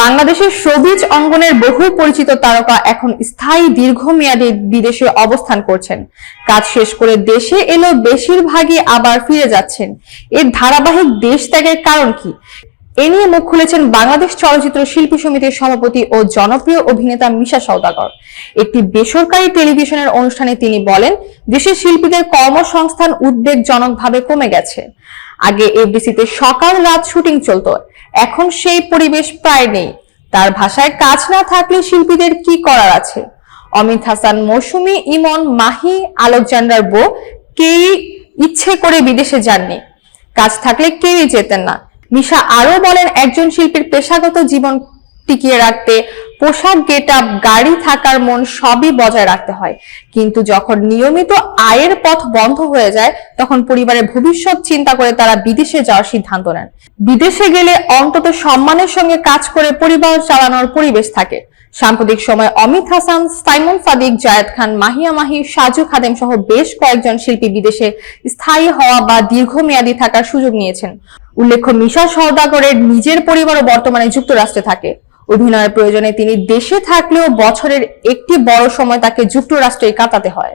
বাংলাদেশের শোবিজ অঙ্গনের বহু পরিচিত তারকা এখন স্থায়ী দীর্ঘমেয়াদী বিদেশে অবস্থান করছেন। কাজ শেষ করে দেশে এলেও বেশিরভাগই আবার ফিরে যাচ্ছেন। এর ধারাবাহিক দেশ ত্যাগের কারণ কি? এ নিয়ে মুখ খুলেছেন বাংলাদেশ চলচ্চিত্র শিল্পী সমিতির সভাপতি ও জনপ্রিয় অভিনেতা মিশা সওদাগর। একটি বেসরকারি টেলিভিশনের অনুষ্ঠানে তিনি বলেন, দেশের শিল্পীদের কর্মসংস্থান উদ্বেগজনকভাবে কমে গেছে। আগে এফডিসিতে সকাল রাত শুটিং চলতো, এখন সেই পরিবেশ প্রায় নেই। তার ভাষায়, কাজ না থাকলে শিল্পীদের কি করার আছে? অমিত হাসান, মৌসুমী, ইমন, মাহি, আলেকজান্ডার বো কেউই ইচ্ছে করে বিদেশে যাননি। কাজ থাকলে কেউই যেতেন না। মিশা আরো বলেন, একজন শিল্পীর পেশাগত জীবন টিকিয়ে রাখতে পোশাক, গেটআপ, গাড়ি, থাকার মন সবই বজায় রাখতে হয়। কিন্তু যখন নিয়মিত আয়ের পথ বন্ধ হয়ে যায়, তখন পরিবারের ভবিষ্যৎ চিন্তা করে তারা বিদেশে যাওয়ার সিদ্ধান্ত নেন। বিদেশে গেলে অন্তত সম্মানের সঙ্গে কাজ করে পরিবার চালানোর পরিবেশ থাকে। সাম্প্রতিক সময়ে অমিত হাসান, সাইমন সাদিক, জায়েদ খান, মাহিয়া মাহি, সাজু খাদেম সহ বেশ কয়েকজন শিল্পী বিদেশে স্থায়ী হওয়া বা দীর্ঘমেয়াদী থাকার সুযোগ নিয়েছেন। উল্লেখ্য, মিশা সওদাগরের নিজের পরিবারও বর্তমানে যুক্তরাষ্ট্রে থাকে। অভিনয়ের প্রয়োজনে তিনি দেশে থাকলেও বছরের একটি বড় সময় তাকে যুক্তরাষ্ট্রে কাটাতে হয়।